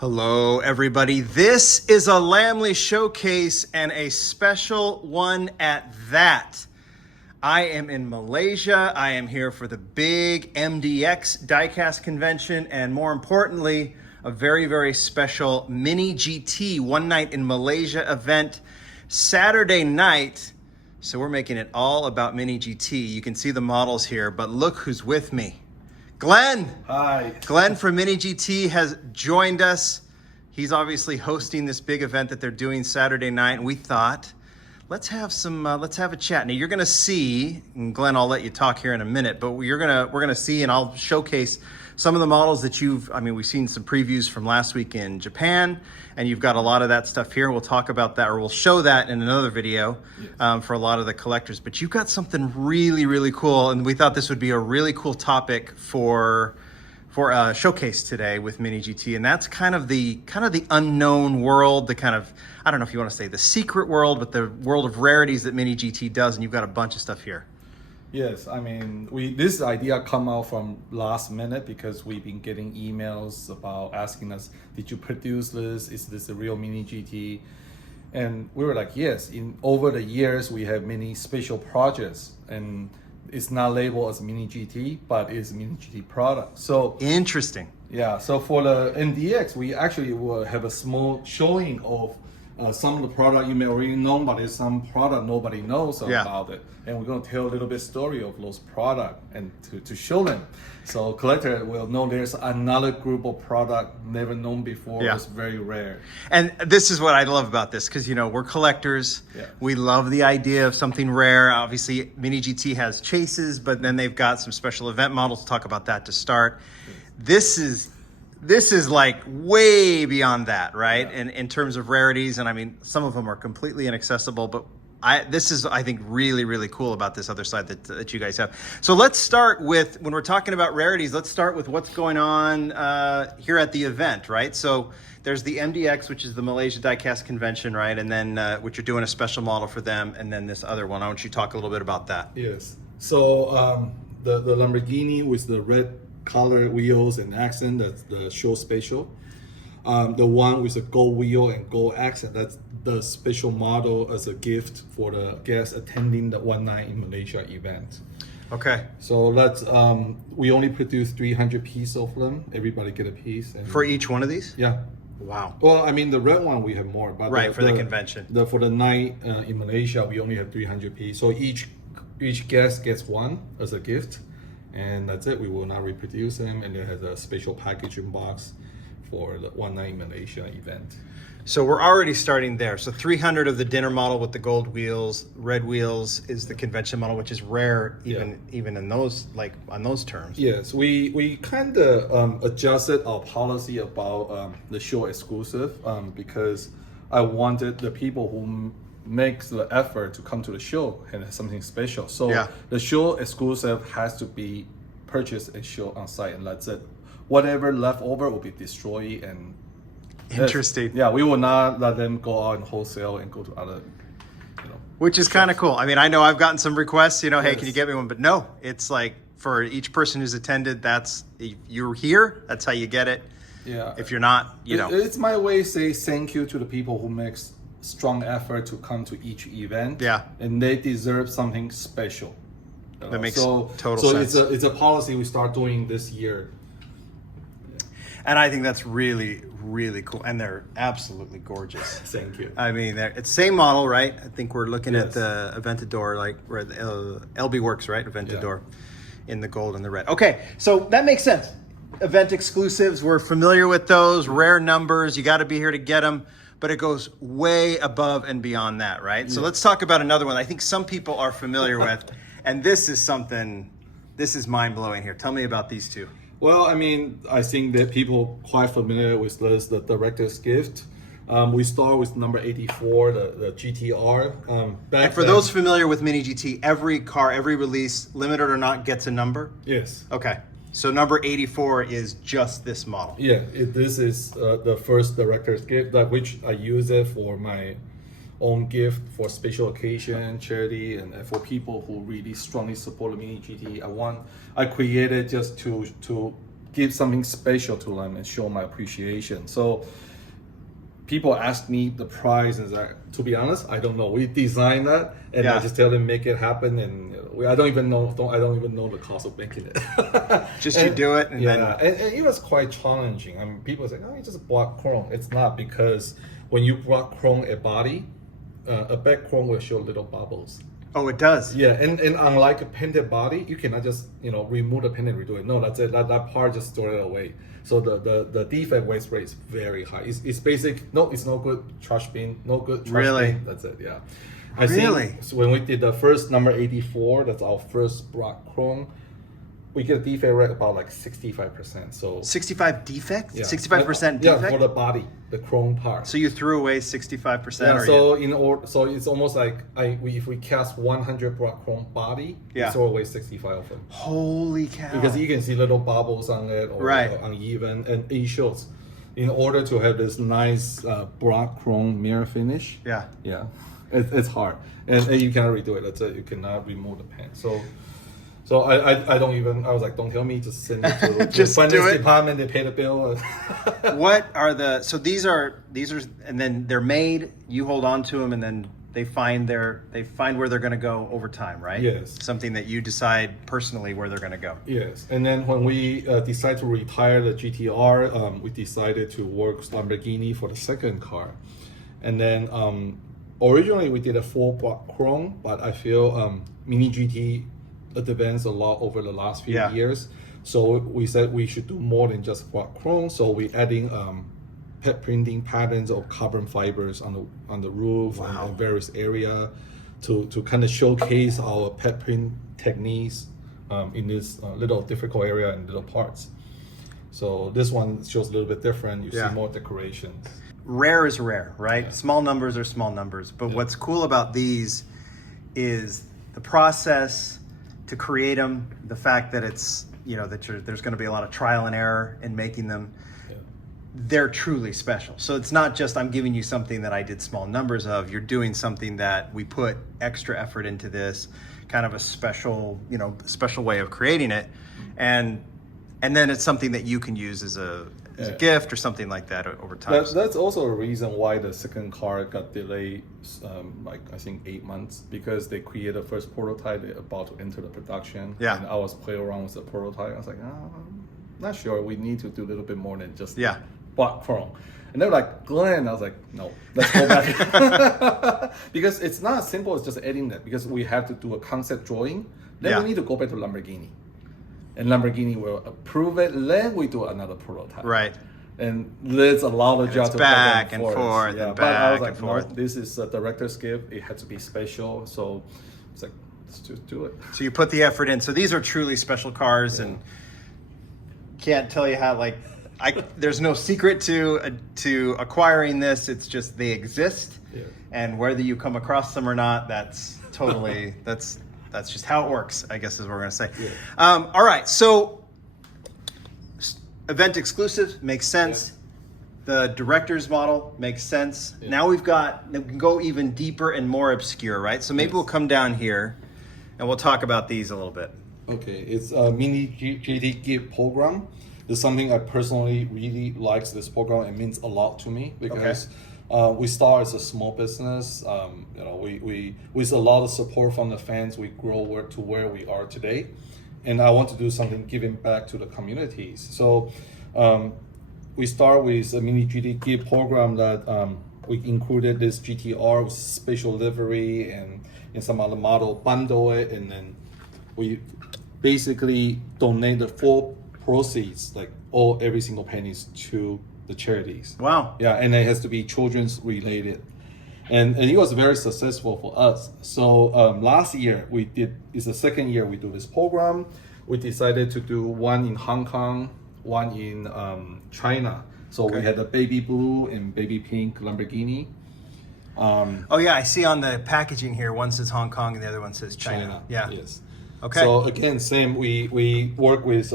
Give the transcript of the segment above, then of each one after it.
Hello, everybody. This is a Lamley showcase and a special one at that. I am in Malaysia. I am here for the big MDX diecast convention, and more importantly, a very, very special Mini GT One Night in Malaysia event Saturday night. So we're making it all about Mini GT. You can see the models here, but look who's with me. Glenn! Hi. Glenn from Mini GT has joined us. He's obviously hosting this big event that they're doing Saturday night, and we thought, let's have a chat. Now you're gonna see, and Glenn, I'll let you talk here in a minute, but we're gonna see, and I'll showcase some of the models that we've seen some previews from last week in Japan, and you've got a lot of that stuff here. We'll talk about that, or we'll show that in another video. Yes. For a lot of the collectors. But you've got something really, really cool, and we thought this would be a really cool topic for a showcase today with Mini GT, and that's kind of the unknown world, the kind of, I don't know if you want to say the secret world, but the world of rarities that Mini GT does, and you've got a bunch of stuff here. Yes, I mean, this idea come out from last minute because we've been getting emails about asking us, did you produce this? Is this a real Mini GT? And we were like, yes. Over the years, we have many special projects, and it's not labeled as Mini GT, but it's a Mini GT product. So interesting. Yeah. So for the MDX, we actually will have a small showing of some of the product you may already know, but there's some product nobody knows about it. And we're going to tell a little bit story of those products and to show them. So collector will know there's another group of product never known before. Yeah. It's very rare. And this is what I love about this, because we're collectors. Yeah. We love the idea of something rare. Obviously, Mini GT has chases, but then they've got some special event models. Talk about that to start. Yes. This is like way beyond that, right? Yeah. And in terms of rarities, and I mean, some of them are completely inaccessible, but this is, I think, really, really cool about this other side that you guys have. So let's start with, when we're talking about rarities, let's start with what's going on here at the event, right? So there's the MDX, which is the Malaysia Diecast Convention, right? And then, which you're doing a special model for them, and then this other one. I want you to talk a little bit about that. Yes. So the Lamborghini with the red color wheels and accent, that's the show special. The one with the gold wheel and gold accent, that's the special model as a gift for the guests attending the One Night in Malaysia event. Okay. So that's we only produce 300 pieces of them. Everybody get a piece. And for each one of these? Yeah. Wow. Well, I mean, the red one we have more, but right, for the convention. For the night in Malaysia, we only have 300 pieces. So each guest gets one as a gift, and that's it. We will not reproduce them, and it has a special packaging box for the One Night in Malaysia event. So we're already starting there. So 300 of the dinner model with the gold wheels, red wheels is the convention model, which is rare even in those, like on those terms. Yes, we kind of adjusted our policy about the show exclusive because I wanted the people who makes the effort to come to the show and have something special. So the show exclusive has to be purchased and show on site, and that's it. Whatever left over will be destroyed. And interesting. Yeah, we will not let them go out and wholesale and go to other, which is kind of cool. I mean, I know I've gotten some requests, hey, can you get me one? But no, it's like for each person who's attended, that's, if you're here, that's how you get it. Yeah. If you're not, It's my way to say thank you to the people who makes strong effort to come to each event. Yeah. And they deserve something special. That makes total sense. So it's a policy we start doing this year. And I think that's really, really cool. And they're absolutely gorgeous. Thank you. I mean, it's same model, right? I think we're looking at the Aventador, like where the LB works, right? Aventador in the gold and the red. Okay, so that makes sense. Event exclusives, we're familiar with those. Rare numbers, you got to be here to get them. But it goes way above and beyond that, right? Yeah. So let's talk about another one I think some people are familiar with. And this is mind-blowing here. Tell me about these two. Well, I mean, I think that people quite familiar with this, the Director's Gift. We start with number 84, the GTR. And for those familiar with Mini GT, every car, every release, limited or not, gets a number? Yes. Okay. So number 84 is just this model. Yeah, this is the first Director's Gift, which I use it for my own gift for special occasion, charity, and for people who really strongly support the Mini GT. I created just to give something special to them and show my appreciation. So people ask me the price, and to be honest, I don't know. We designed that, and I just tell them make it happen, and I don't even know the cost of making it. You do it, and then and it was quite challenging. I mean, people say, "Oh, you just block chrome." It's not, because when you block chrome a body, a back chrome will show little bubbles. Oh, it does. Yeah, and unlike a painted body, you cannot just remove the paint and redo it. No, that's it. That part just throw it away. So the defect waste rate is very high. It's basic. No, it's no good trash bin. No good trash bin. That's it. Yeah. I think so when we did the first number 84, that's our first block chrome, we get a defect rate about like 65%. So 65 defect? Yeah. 65% defect? Yeah, for the body, the chrome part. So you threw away 65%? Yeah, so it's almost like if we cast 100 block chrome body, we throw away 65 of them. Holy cow. Because you can see little bubbles on it or uneven, and it shows. In order to have this nice block chrome mirror finish, it's hard. And you cannot redo it. That's it. You cannot remove the paint. So I don't even, I was like, don't tell me, just send it to the finance department, they pay the bill. What are so these are, and then they're made, you hold on to them, and then they find where they're going to go over time, right? Yes. Something that you decide personally where they're going to go. Yes. And then when we decided to retire the GTR, we decided to work with Lamborghini for the second car. And then originally we did a full block chrome, but I feel Mini GT advanced a lot over the last few years, so we said we should do more than just block chrome. So we adding pet printing patterns of carbon fibers on the roof and various area to kind of showcase our pet print techniques in this little difficult area and little parts. So this one shows a little bit different. You see more decorations. Rare is rare, right? Small numbers are small numbers, but what's cool about these is the process to create them, the fact that it's, there's going to be a lot of trial and error in making them. They're truly special. So it's not just I'm giving you something that I did small numbers of. You're doing something that we put extra effort into this, kind of a special way of creating it, and then it's something that you can use as a gift or something like that over time. That's also a reason why the second car got delayed, I think 8 months, because they created the first prototype, they're about to enter the production. Yeah. And I was playing around with the prototype. I was like, I'm not sure. We need to do a little bit more than just block chrome. And they were like, Glenn, I was like, no, let's go back. Because it's not as simple as just adding that, because we have to do a concept drawing. Then we need to go back to Lamborghini. And Lamborghini will approve it, then we do another prototype. Right. And there's a lot of jobs back and forth and back and forth. No, this is a director's gift. It had to be special. So it's like, let's just do it. So you put the effort in. So these are truly special cars, and can't tell you how, there's no secret to acquiring this. It's just they exist. Yeah. And whether you come across them or not, that's totally, that's just how it works, I guess is what we're going to say. Yeah. All right, so event exclusive makes sense. The director's model makes sense. Yeah. Now we can go even deeper and more obscure, right? So maybe we'll come down here and we'll talk about these a little bit. Okay, it's a Mini GT gift program. It's something I personally really likes this program. It means a lot to me because we start as a small business. We with a lot of support from the fans, we grow to where we are today, and I want to do something giving back to the communities. So we start with a Mini GT gift program that we included this GTR with special livery and some other model, bundle it, and then we basically donate the full proceeds, every single pennies, to the charities. Wow. Yeah, and it has to be children's related. And it was very successful for us. So last year it's the second year we do this program. We decided to do one in Hong Kong, one in China. So we had the baby blue and baby pink Lamborghini. I see on the packaging here, one says Hong Kong and the other one says China. Yeah. Yes. Okay. So again, same, we work with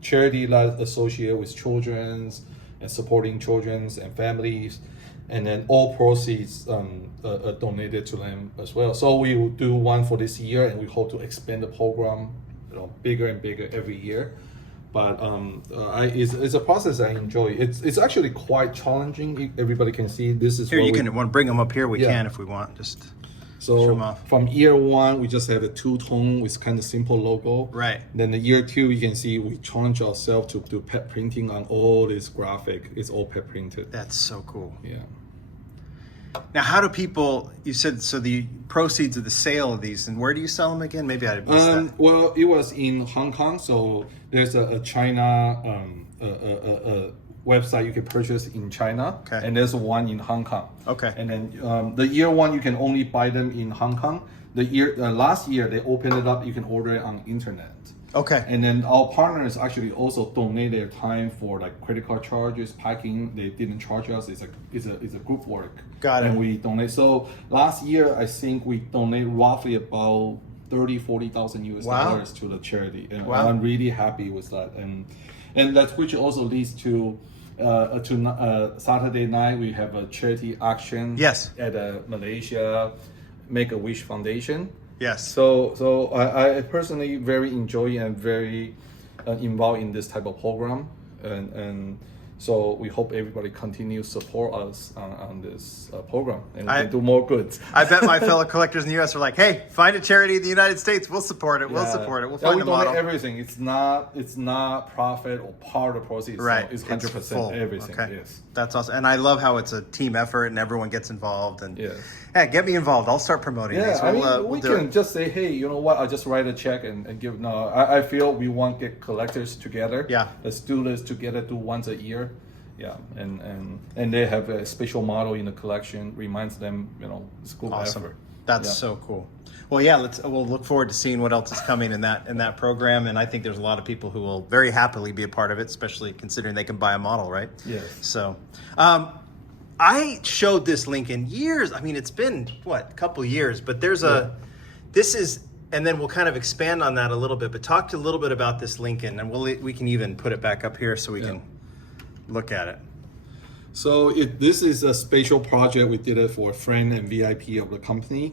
charity that associate with children's and supporting children's and families, and then all proceeds are donated to them as well. So we will do one for this year, and we hope to expand the program, bigger and bigger every year. But it's a process I enjoy. It's actually quite challenging. Everybody can see this is Here, what you we- can want to bring them up here. We Yeah. can if we want. Just So show 'em off. from year one, we just have a two-tone with kind of simple logo. Right. Then the year two, you can see we challenge ourselves to do pet printing on all this graphic. It's all pet printed. That's so cool. Yeah. Now, how do people? You said so. The proceeds of the sale of these, and where do you sell them again? Maybe I missed that. Well, it was in Hong Kong, so there's a China website you can purchase in China, Okay. and there's one in Hong Kong. Okay. And then the year one you can only buy them in Hong Kong. The year last year they opened it up. You can order it on internet. Okay. And then our partners actually also donate their time for like credit card charges, packing. They didn't charge us. It's a group work. Got it. And we donate. So last year I think we donate roughly about 40,000 US Wow. dollars to the charity, and Wow. I'm really happy with that. And that which also leads to Saturday night we have a charity action. Yes. At Malaysia Make-A-Wish Foundation. Yes. So I personally very enjoy and very involved in this type of program, and so we hope everybody continues support us on this program, and we can do more goods. I bet my fellow collectors in the U.S. are like, "Hey, find a charity in the United States. We'll support it. We'll Yeah. support it. We'll Yeah, find we the donate model." everything. It's not profit or part of the proceeds. Right. So it's It's 100% full. everything. Okay. Yes. That's awesome, and I love how it's a team effort and everyone gets involved. And Yes. hey, get me involved. I'll start promoting Yeah, these. I mean, We'll we do can it. just say, hey, you know what? I'll just write a check and give. No, I feel we want to get collectors together. Yeah. Let's do this together. Do once a year. Yeah, and they have a special model in the collection. Reminds them, it's group Awesome. effort. That's Yeah. so cool. Well, yeah, we'll look forward to seeing what else is coming in that program, and I think there's a lot of people who will very happily be a part of it, especially considering they can buy a model, right? Yes. So, I showed this Lincoln years. I mean, it's been a couple years, but there's this is, and then we'll kind of expand on that a little bit. But talk a little bit about this Lincoln, and we can even put it back up here so we can look at it. So this is a special project. We did it for a friend and VIP of the company.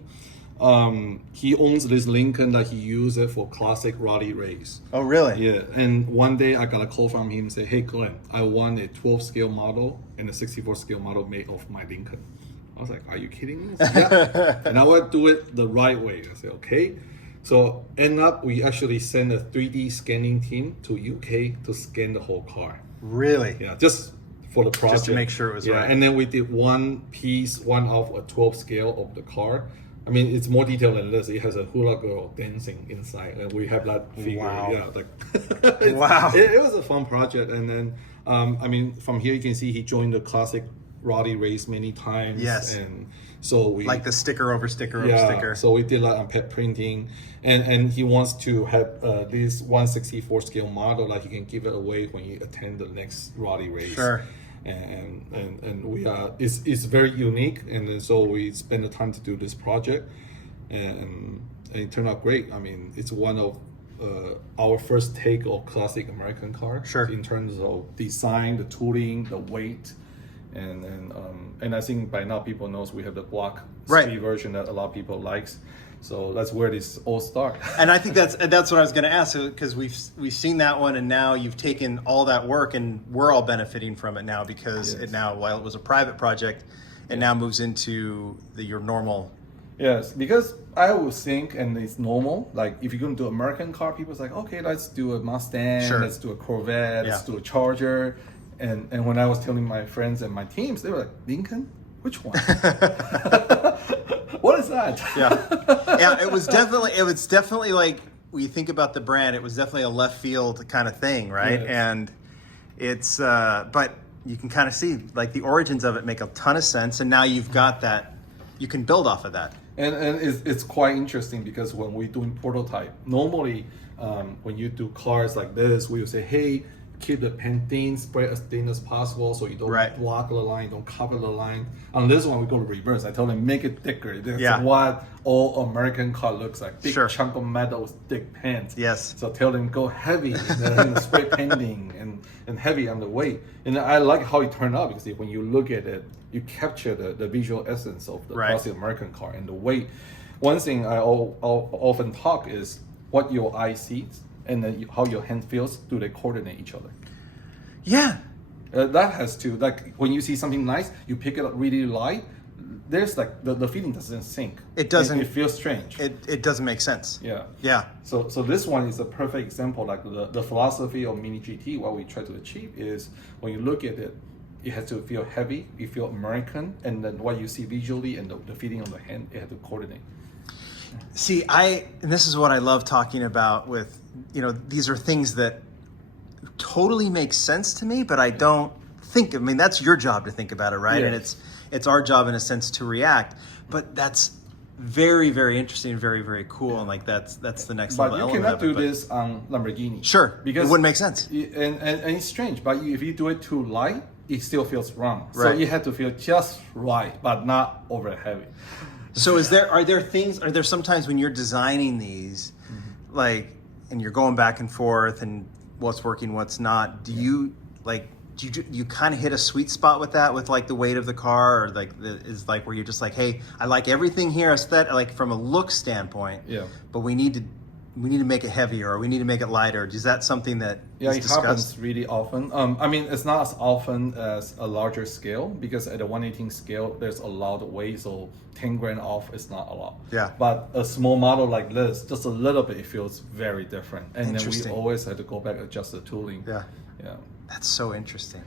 He owns this Lincoln that he uses for classic rally race. Oh, really? Yeah, and one day I got a call from him and say, hey Glenn, I want a 12 scale model and a 64 scale model made of my Lincoln. I was like, are you kidding me? Yeah. And I want to do it the right way. I said, okay. So end up, we actually sent a 3D scanning team to UK to scan the whole car. Really? Yeah, just for the project. Just to make sure it was right. And then we did one of a 12 scale of the car. I mean, it's more detailed than this. It has a hula girl dancing inside, and we have that figure. Wow. Yeah, Wow. It was a fun project, and then I mean, from here you can see he joined the classic rally race many times. Yes. And so we Like the sticker over sticker over sticker. So we did that on pet printing, and he wants to have this 164 scale model that he can give it away when you attend the next rally race. Sure. And we it's very unique, and then so we spend the time to do this project, and it turned out great. I mean, it's one of our first take of classic American car. Sure. In terms of design, the tooling, the weight. And I think by now people knows we have the block Right. street version that a lot of people likes, so that's where this all starts. And I think that's what I was going to ask, because we've seen that one, and now you've taken all that work, and we're all benefiting from it now, because Yes. it now, while it was a private project, it now moves into your normal. Yes, because I would think, and it's normal, like if you're going to do American car, people's like, okay, let's do a Mustang, Sure. let's do a Corvette, let's Yeah. do a Charger, and when I was telling my friends and my teams, they were like, Lincoln, which one? What is that? Yeah, it was definitely like, when you think about the brand, it was definitely a left field kind of thing, right? Yes. And it's but you can kind of see like the origins of it make a ton of sense, and now you've got that, you can build off of that. And it's quite interesting because when we're doing prototype, normally when you do cars like this, we will say, hey, keep the paint thin, spread as thin as possible so you don't Right. block the line, don't cover the line. On this one, we go to reverse. I told them, make it thicker. That's Yeah. what all American car looks like. Big Sure. chunk of metal with thick paint. Yes. So tell them, go heavy in the spray painting and heavy on the weight. And I like how it turned out because when you look at it, you capture the visual essence of the Right. classic American car and the weight. One thing I often talk is what your eye sees and then how your hand feels, do they coordinate each other? Yeah. That has to, like when you see something nice, you pick it up really light, there's like the feeling doesn't sync. It doesn't. It feels strange. It doesn't make sense. Yeah. Yeah. So this one is a perfect example. Like the philosophy of Mini GT, what we try to achieve is when you look at it, it has to feel heavy, you feel American, and then what you see visually and the feeling on the hand, it has to coordinate. See, and this is what I love talking about with, these are things that totally make sense to me, but I don't think, that's your job to think about it, right? Yes. And it's our job in a sense to react, but that's very, very interesting, very, very cool. And like, that's the next But level you element cannot of it, do but- this on Lamborghini. Sure, because it wouldn't make sense. And it's strange, but if you do it too light, it still feels wrong. So Right. you have to feel just right, but not over heavy. So are there sometimes when you're designing these, like, and you're going back and forth and what's working, what's not, do you kind of hit a sweet spot with that, with like the weight of the car, or like is like where you're just like, hey, I like everything here aesthetic, like from a look standpoint, Yeah. but we need to make it heavier, or we need to make it lighter. Is that something that is It discussed? happens really often. It's not as often as a larger scale because at a 118 scale, there's a lot of weight, so 10 grand off is not a lot. Yeah. But a small model like this, just a little bit, it feels very different. And then we Interesting. always have to go back and adjust the tooling. Yeah. Yeah. That's so interesting.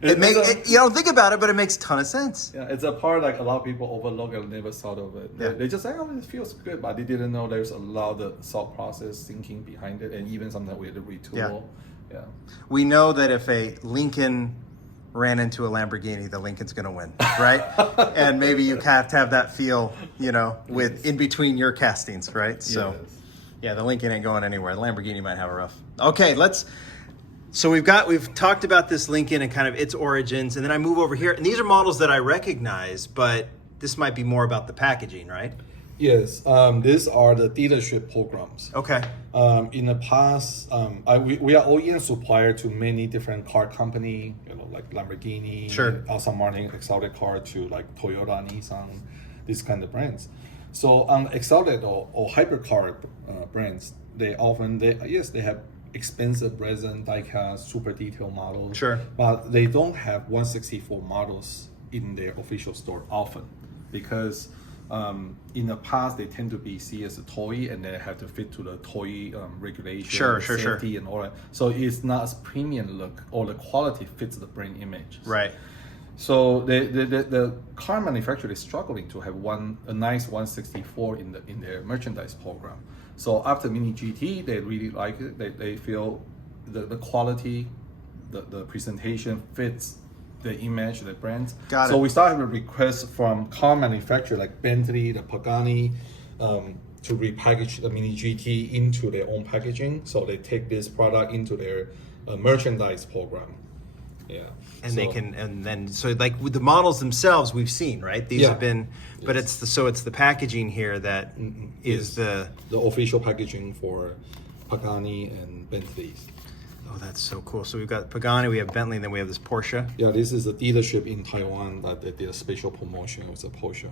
It- You don't think about it, but it makes a ton of sense. Yeah, it's a part like a lot of people overlook and never thought of it. Yeah. They just say, oh, it feels good, but they didn't know there's a lot of thought process, thinking behind it, and even sometimes we had to retool. Yeah. We know that if a Lincoln ran into a Lamborghini, the Lincoln's going to win, right? And maybe you have to have that feel, with in between your castings, right? So, Yes. yeah, the Lincoln ain't going anywhere. The Lamborghini might have a rough. Okay, So we've talked about this Lincoln and kind of its origins, and then I move over here, and these are models that I recognize, but this might be more about the packaging, right? Yes, these are the dealership programs. Okay. In the past, we are OEM supplier to many different car company, like Lamborghini, Sure. Aston Martin, exotic car to like Toyota, Nissan, these kind of brands. So on exotic or hypercar brands, they have expensive resin, diecast, super detailed models. Sure. But they don't have 164 models in their official store often because in the past they tend to be seen as a toy and they have to fit to the toy regulation, Sure. safety and all that. So it's not as premium look or the quality fits the brand image. Right. So the car manufacturer is struggling to have a nice 164 in their merchandise program. So after Mini GT, they really like it. They feel the quality, the presentation fits the image, the brands. Got So it. we started with requests from car manufacturer like Bentley, the Pagani, to repackage the Mini GT into their own packaging. So they take this product into their merchandise program. Yeah. And so like with the models themselves we've seen, right? These Yeah. have been, but Yes. it's the packaging here that is the official packaging for Pagani and Bentleys. oh, that's so cool. So we've got Pagani, we have Bentley, and then we have this Porsche. Yeah, this is a dealership in Taiwan that they did a special promotion with a Porsche.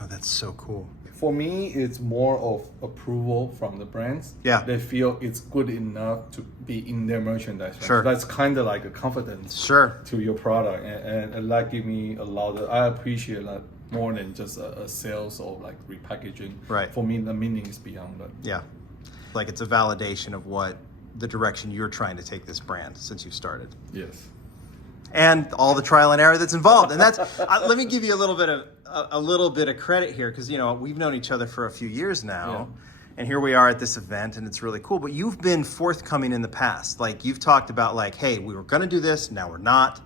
Oh, that's so cool. For me, it's more of approval from the brands. Yeah. They feel it's good enough to be in their merchandise. Right? Sure. That's kind of like a confidence Sure. to your product. And that give me a lot of, I appreciate that more than just a sales or like repackaging. Right. For me, the meaning is beyond that. Yeah. Like it's a validation of what the direction you're trying to take this brand since you started. Yes. And all the trial and error that's involved. And that's let me give you a little bit of credit here, because we've known each other for a few years now, and here we are at this event, and it's really cool. But you've been forthcoming in the past. Like you've talked about, like, hey, we were going to do this, now we're not,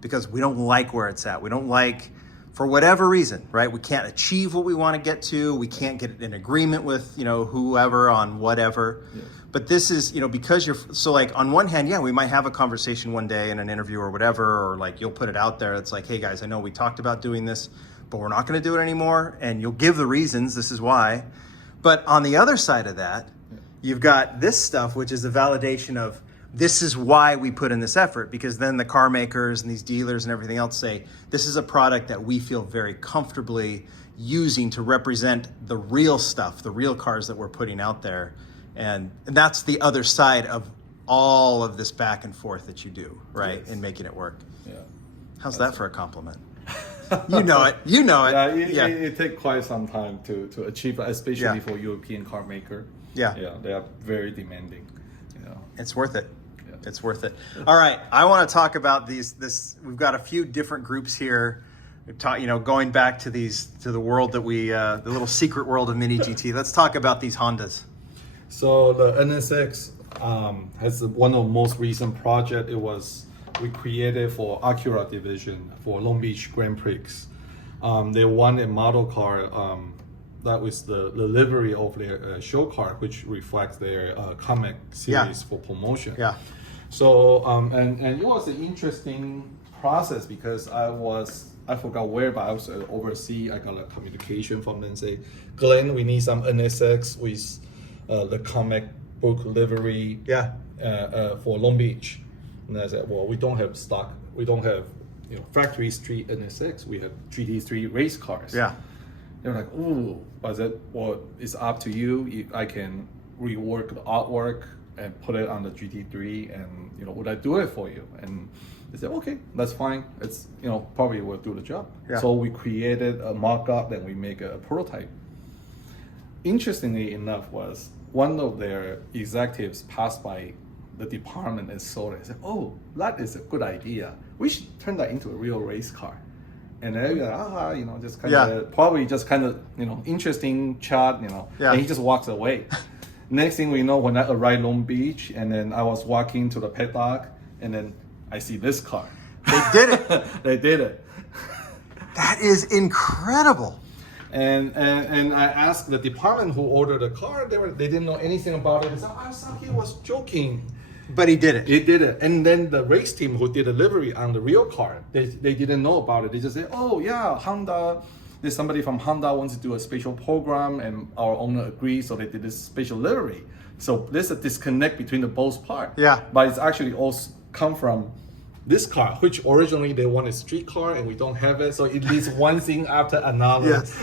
because we don't like where it's at. We don't like, for whatever reason, right? We can't achieve what we want to get to. We can't get in agreement with whoever on whatever. Yes. But this is, because so like on one hand, yeah, we might have a conversation one day in an interview or whatever, or like you'll put it out there. It's like, hey guys, I know we talked about doing this, but we're not going to do it anymore. And you'll give the reasons, this is why. But on the other side of that, you've got this stuff, which is the validation of this is why we put in this effort, because then the car makers and these dealers and everything else say, this is a product that we feel very comfortably using to represent the real stuff, the real cars that we're putting out there. And that's the other side of all of this back and forth that you do, right? Yes. In making it work. Yeah. How's that for a compliment? You know it. You know it. Yeah, it takes quite some time to achieve that, especially Yeah. for European car maker. Yeah. Yeah, they are very demanding. It's worth it. Yeah. It's worth it. All right, I want to talk about this. We've got a few different groups here. We've taught, going back to the world that the little secret world of Mini GT. Let's talk about these Hondas. So the NSX has one of the most recent project. We created for Acura division for Long Beach Grand Prix. They won a model car that was the livery of their show car, which reflects their comic series for promotion. Yeah. So and it was an interesting process because I forgot where, but I was overseas. I got a communication from them say, Glenn, we need some NSX with the comic book livery for Long Beach. And I said, well, we don't have stock. We don't have factory street NSX. We have GT3 race cars. Yeah. They're like, ooh, I said, well, it's up to you. I can rework the artwork and put it on the GT3, and would I do it for you? And they said, okay, that's fine. It's probably will do the job. Yeah. So we created a mock-up, then we make a prototype. Interestingly enough, was one of their executives passed by the department and saw it and said, oh, that is a good idea. We should turn that into a real race car. And then just kind of probably just kind of interesting chat, and he just walks away. Next thing we know, when I arrived Long Beach, and then I was walking to the paddock, and then I see this car. They did it. They did it. That is incredible. And I asked the department who ordered the car. They didn't know anything about it. They said, I thought he was joking. But he did it. He did it. And then the race team who did delivery on the real car, they didn't know about it. They just said, oh yeah, Honda, there's somebody from Honda wants to do a special program, and our owner agreed, so they did this special livery. So there's a disconnect between the both parts. Yeah. But it's actually all come from this car, which originally they wanted a street car, and we don't have it. So it leads one thing after another. Yes.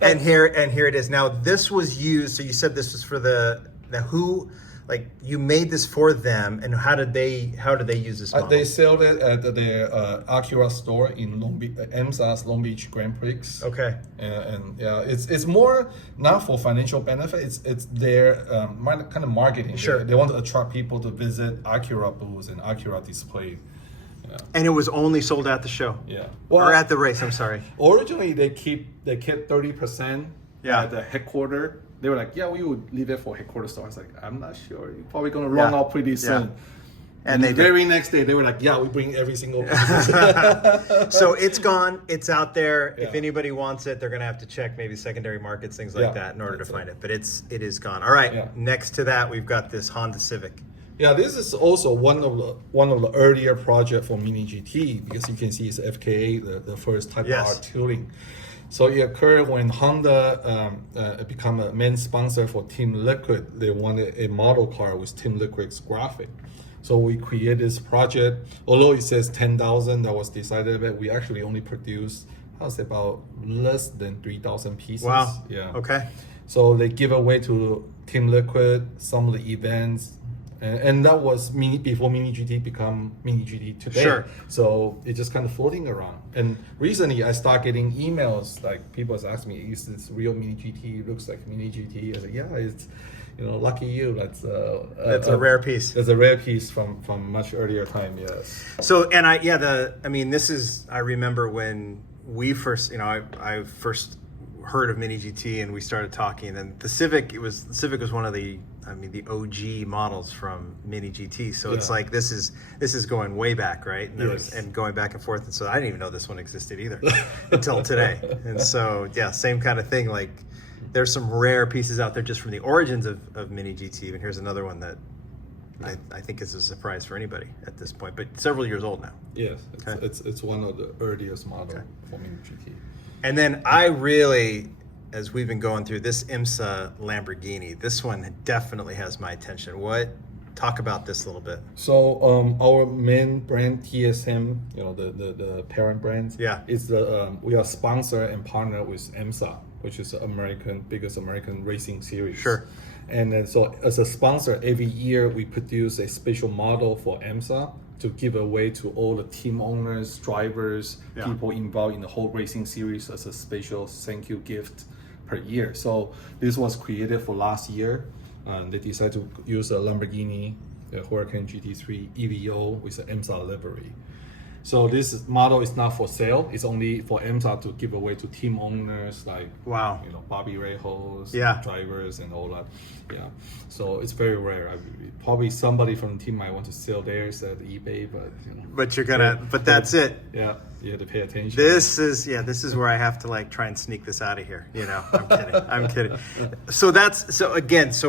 and here it is. Now this was used. So you said this was for the who. Like you made this for them, and how did they use this model? They sell it at their Acura store in MSA's Long Beach Grand Prix. Okay. And yeah, it's more not for financial benefit. It's their kind of marketing. Sure. They want to attract people to visit Acura booths and Acura display. Yeah. And it was only sold at the show. Yeah. Or at the race. I'm sorry. Originally, they kept 30%. Yeah. At the headquarters. They were like, yeah, we would leave it for headquarters store. I was like, I'm not sure. You're probably going to run out pretty soon. And the very next day, they were like, yeah, we bring every single piece. So it's gone. It's out there. Yeah. If anybody wants it, they're going to have to check maybe secondary markets, things like that in order to find it. it. But it is gone. All right. Yeah. Next to that, we've got this Honda Civic. Yeah, this is also one of the earlier project for Mini GT, because you can see it's FKA, the first Type R tooling. So it occurred when Honda become a main sponsor for Team Liquid. They wanted a model car with Team Liquid's graphic. So we created this project. Although it says 10,000, that was decided, but we actually only produced, about less than 3,000 pieces. Wow. Yeah. Okay. So they give away to Team Liquid, some of the events. And that was before Mini GT become Mini GT today. Sure. So it's just kind of floating around. And recently I started getting emails, like people ask me, is this real Mini GT? It looks like Mini GT. I said, yeah, it's, lucky you. That's a rare piece. That's a rare piece from much earlier time, yes. So, and this is, I remember when we first, I first heard of Mini GT and we started talking, and the Civic was one of the OG models from Mini GT. So it's like this is going way back, right? And, and going back and forth. And so I didn't even know this one existed either until today. And so same kind of thing. Like there's some rare pieces out there just from the origins of Mini GT. And here's another one that I think is a surprise for anybody at this point, but several years old now. Yes, it's one of the earliest models for Mini GT. And then I really, as we've been going through this IMSA Lamborghini, this one definitely has my attention. Talk about this a little bit. So our main brand TSM, the parent brand, is the we are sponsor and partner with EMSA, which is the biggest American racing series. Sure. And then so as a sponsor, every year we produce a special model for EMSA to give away to all the team owners, drivers, people involved in the whole racing series as a special thank you gift per year. So this was created for last year. They decided to use a Lamborghini Huracan GT3 EVO with an EMSA livery. So this model is not for sale. It's only for EMSA to give away to team owners like Bobby Rahals, drivers, and all that. Yeah. So it's very rare. Probably somebody from the team might want to sell theirs at eBay, but But you're gonna. But that's it. Yeah, you have to pay attention. This is where I have to like try and sneak this out of here. I'm kidding. I'm kidding. So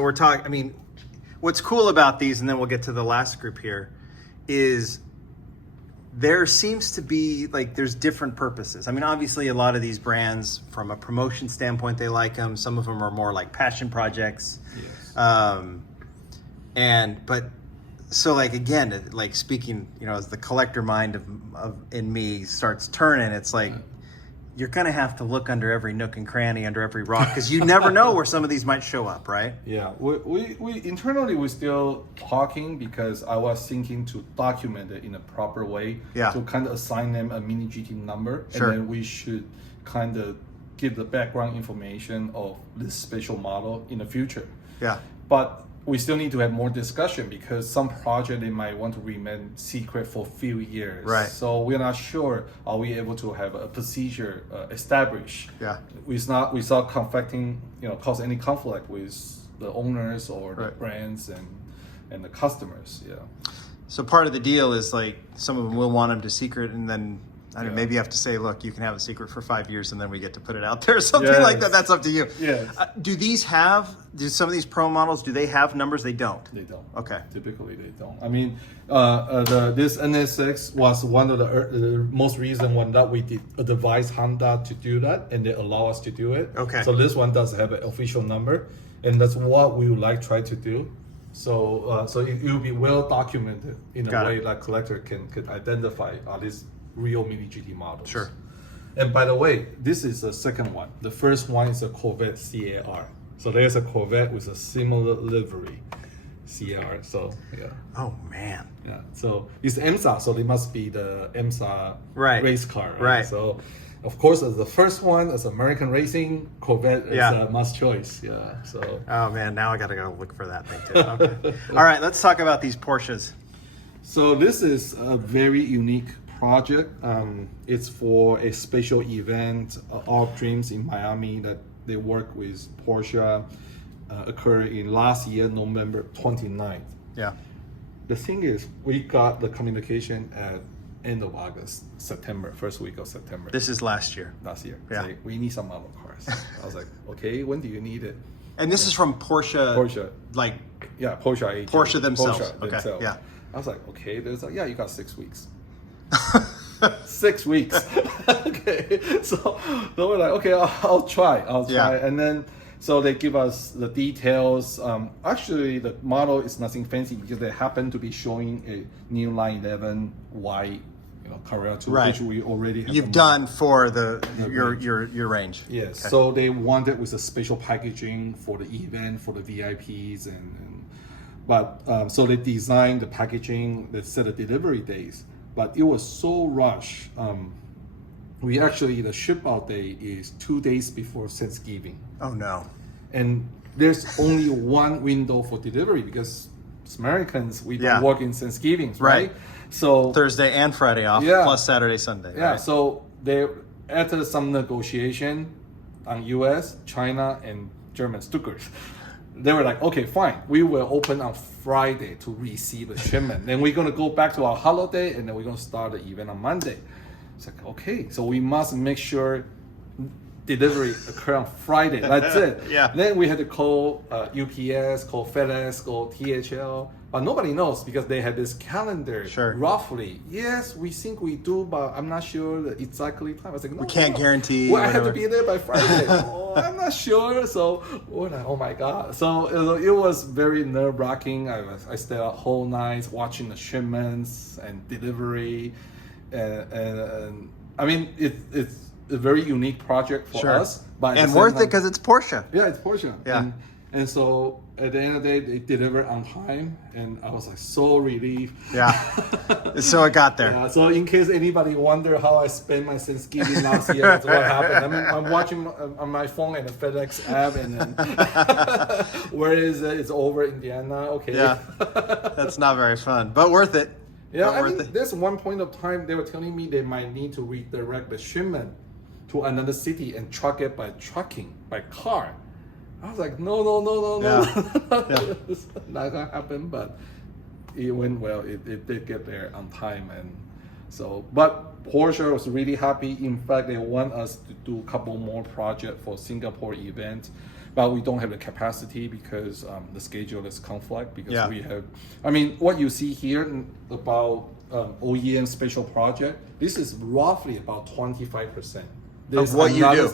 we're talking. I mean, what's cool about these, and then we'll get to the last group here, is there seems to be like there's different purposes. I mean, obviously a lot of these brands from a promotion standpoint, they like them. Some of them are more like passion projects. Yes. But so like, again, like speaking, as the collector mind in me starts turning, it's like, you're going to have to look under every nook and cranny, under every rock, because you never know where some of these might show up, right? Yeah, we internally we're still talking because I was thinking to document it in a proper way to kind of assign them a mini GT number, and then we should kind of give the background information of this special model in the future. Yeah. But we still need to have more discussion because some project they might want to remain secret for a few years. Right. So we're not sure are we able to have a procedure established. Yeah. Without conflicting, cause any conflict with the owners or the brands and the customers. Yeah. So part of the deal is like some of them will want them to secret, and then I don't know, maybe you have to say, look, you can have a secret for 5 years and then we get to put it out there or something like that. That's up to you. Yes. Do some of these pro models, do they have numbers? They don't. They don't. Okay. Typically they don't. I mean, this NSX was one of the most recent one that we did advise Honda to do that, and they allow us to do it. Okay. So this one does have an official number, and that's what we would like try to do. So it will be well documented in a way that collector can identify these real mini GT models. Sure. And by the way, this is the second one. The first one is a Corvette CAR. So there's a Corvette with a similar livery, CAR. So yeah. Oh man. Yeah. So it's EMSA, so they must be the EMSA race car. Right. So of course, as the first one, as American racing, Corvette is a must choice. Yeah. So. Oh man, now I gotta go look for that thing too. Okay. All right, let's talk about these Porsches. So this is a very unique project. It's for a special event, All Dreams in Miami, that they work with Porsche, occurred in last year, November 29th. Yeah. The thing is, we got the communication at end of August, September, first week of September. This is last year. Last year. Yeah. Like, we need some model cars. I was like, okay, when do you need it? And this is from Porsche. Porsche. Like. Yeah, Porsche agent. Porsche themselves. Porsche okay. themselves. Yeah. I was like, okay. There's like, you got 6 weeks. 6 weeks. Okay. So we're like, okay, I'll try. And then, so they give us the details. Actually, the model is nothing fancy because they happen to be showing a new Line 11 white, Carrera 2, which we already have. You've done for your range. Yes. Okay. So they wanted with a special packaging for the event for the VIPs but so they designed the packaging that set the delivery days. But it was so rushed. The ship out day is 2 days before Thanksgiving. Oh no. And there's only one window for delivery because as Americans, we don't work in Thanksgiving, right? So Thursday and Friday off, plus Saturday, Sunday. Yeah, right? so they after some negotiation on US, China, and German Stuttgart, they were like, okay, fine, we will open on Friday to receive the shipment. Then we're gonna go back to our holiday, and then we're gonna start the event on Monday. It's like, okay, so we must make sure delivery occur on Friday. That's it. Yeah. Then we had to call UPS, call FedEx, call THL, But nobody knows because they had this calendar. Sure. Roughly. Yes, we think we do, but I'm not sure the exactly time. I was like, no, We can't guarantee. Well, I have to whatever. be there by Friday. Oh, I'm not sure. So we're like, oh my God. So it was very nerve-wracking. I stayed up whole nights watching the shipments and delivery. And I mean, it's a very unique project for Sure. us. But at And the same worth it time- because it's Porsche. yeah, it's Porsche. Yeah. And so at the end of the day, they delivered on time, and I was like so relieved. Yeah. So it got there. Yeah, so in case anybody wonder how I spent my Thanksgiving last year, that's what happened. I mean, I'm watching on my phone and the FedEx app, and then where is it? It's over Indiana. Okay. Yeah. That's not very fun, but worth it. Yeah, But I worth mean, it. there's one point of time they were telling me they might need to redirect the shipment to another city and truck it by car. I was like, no. Yeah. It's not gonna happen, but it went well. It did get there on time, and so. But Porsche was really happy. In fact, they want us to do a couple more projects for Singapore event, but we don't have the capacity because the schedule is conflict. Because Yeah. we have, I mean, what you see here about OEM special project, this is roughly about 25%. Of what you do.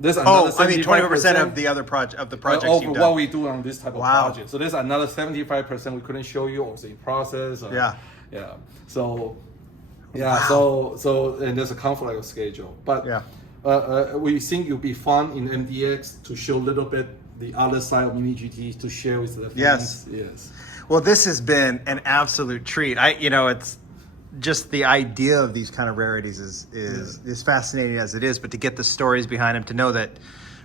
There's another Oh, I mean, 25% 75% of the other projects over you've what done. we do on this type of Wow. project. So there's another 75% we couldn't show you, or it's in process. Or, Yeah. Yeah. So, yeah. Wow. So and there's a conflict of schedule, but Yeah. we think it'll be fun in MDX to show a little bit the other side of Mini GT to share with the fans. Yes. Yes. Well, this has been an absolute treat. It's just the idea of these kind of rarities is fascinating as it is, but to get the stories behind them, to know that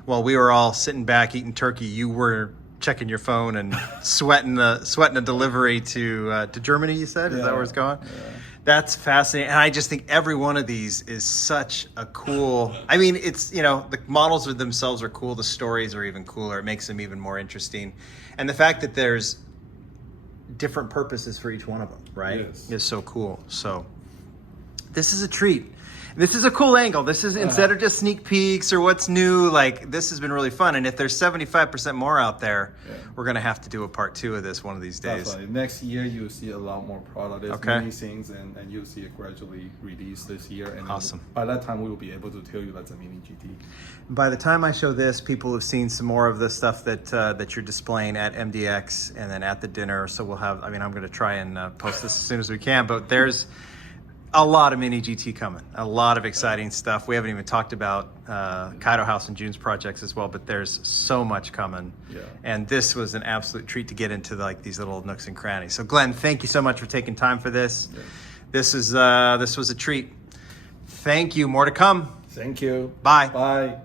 while we were all sitting back eating turkey, you were checking your phone and sweating a delivery to Germany. You said, is that where it's going? Yeah. That's fascinating, and I just think every one of these is such a cool. I mean, it's the models themselves are cool. The stories are even cooler. It makes them even more interesting, and the fact that there's different purposes for each one of them, right? Yes. Is so cool. So this is a treat. This is a cool angle. This is instead of just sneak peeks or what's new, like this has been really fun. And if there's 75% more out there, we're gonna have to do a part 2 of this one of these days. Definitely. Next year you'll see a lot more product. There's Okay. many things, and you'll see it gradually release this year. And Awesome. by that time we will be able to tell you that's a Mini GT. By the time I show this, people have seen some more of the stuff that you're displaying at MDX and then at the dinner. So we'll have. I mean, I'm going to try and post this as soon as we can. But there's a lot of Mini GT coming. A lot of exciting stuff. We haven't even talked about Kaido House and June's projects as well. But there's so much coming. Yeah. And this was an absolute treat to get into these little nooks and crannies. So Glenn, thank you so much for taking time for this. Yeah. This was a treat. Thank you. More to come. Thank you. Bye. Bye.